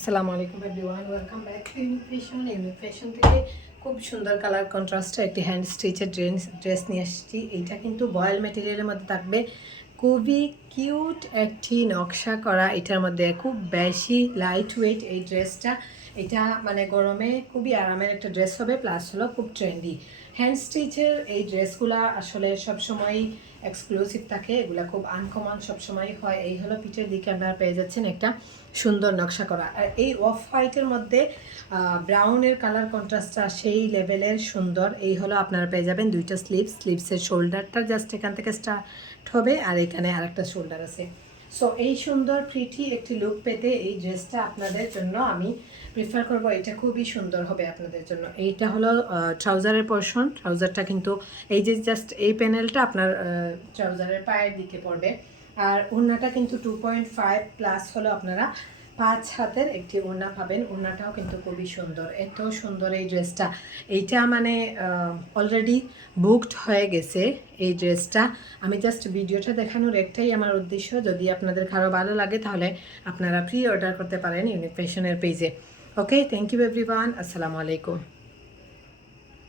আসসালামু আলাইকুম everyone, welcome back to unique fashion থেকে খুব সুন্দর কালার কন্ট্রাস্টে একটি হ্যান্ড স্টিচের ড্রেস নিয়ে আসছি। এইটা কিন্তু বয়েল ম্যাটেরিয়ালের মধ্যে থাকবে, খুবই কিউট একটি নকশা করা। এটার মধ্যে খুব বেশি লাইট ওয়েট এই ড্রেসটা। এটা মানে গরমে খুবই আরামের একটা ড্রেস হবে, প্লাস হলো খুব ট্রেন্ডি। হ্যান্ড স্টিচের এই ড্রেসগুলা আসলে সবসময়ই এক্সক্লুসিভ থাকে, এগুলা খুব আনকমন সবসময় হয়। এই হলো পিঠের দিকে আপনারা পেয়ে যাচ্ছেন একটা সুন্দর নকশা করা। আর এই অফ হোয়াইটের মধ্যে ব্রাউনের কালার কন্ট্রাস্টটা সেই লেভেলের সুন্দর। এই হলো আপনারা পেয়ে যাবেন দুইটা স্লিভসের শোল্ডারটা জাস্ট এখান থেকে স্টার্ট হবে, আর এখানে আরেকটা শোল্ডার আছে। সো এই সুন্দর প্রিটি একটি লুক পেতে এই ড্রেসটা আপনাদের জন্য আমি প্রিফার করব। এটা খুবই সুন্দর হবে আপনাদের জন্য। এইটা হলো ট্রাউজারের পোর্শন। ট্রাউজারটা কিন্তু এই যে জাস্ট এই প্যানেলটা আপনার ট্রাউজারের পায়ের দিকে পড়বে। আর ওড়নাটা কিন্তু 2.5 প্লাস হলো আপনারা 5 হাতের একটি ওড়না পাবেন। ওড়নাটাও কিন্তু খুবই সুন্দর, এত সুন্দর এই ড্রেসটা। এইটা মানে অলরেডি বুকড হয়ে গেছে এই ড্রেসটা। আমি জাস্ট ভিডিওটা দেখানোর একটাই আমার উদ্দেশ্য। যদি আপনাদের কারো ভালো লাগে তাহলে আপনারা প্রি অর্ডার করতে পারেন ইউনিক ফ্যাশনের পেজে। ওকে, থ্যাংক ইউ এভরিওয়ান, আসসালামু আলাইকুম।